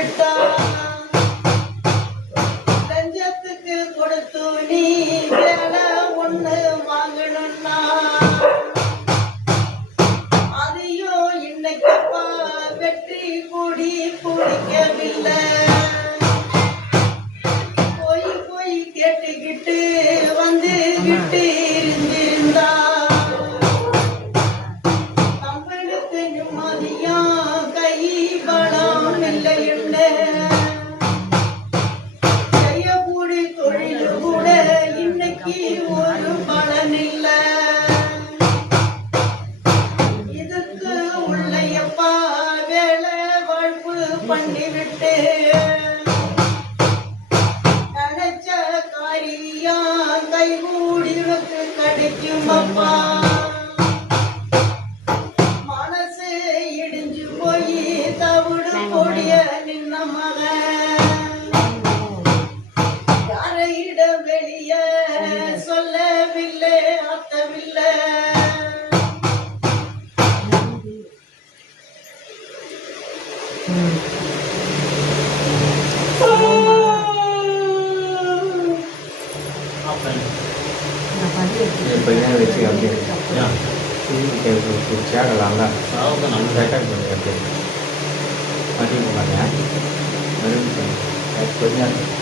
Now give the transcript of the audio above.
விட்டா லஞ்சத்துக்கு கொடுத்து நீ வேலை ஒண்ணு வாங்கணும்னா அதையும் இன்னைக்குப்பா வெற்றி கூடி பிடிக்கவில்லை. போய் கேட்டுக்கிட்டு வந்துகிட்டு இருந்திருந்தா நம்மளுக்கு நிம்மதியா கை பலம் இல்லைன்னு செய்யக்கூடிய தொழில் கூட இன்னைக்கு ஒரு பலன் இல்லை. இதுக்கு உள்ளையப்பா வேலை வாழ்வு பண்ணிவிட்டு நினைச்ச காரியம் கைகூடினக்கு கிடைக்கும் அப்பா. மனசு இடிஞ்சு போய் தவிடு கொடிய நின்ன மகன் யாரையிட வெளிய சொல்லவில்லை அத்தவில்லை. Banyak receh apa? Ya, ini kita kerja kalau lah. Tahu kan anu saya kan banyak kerja. Mati bukan ya? Baru banyak.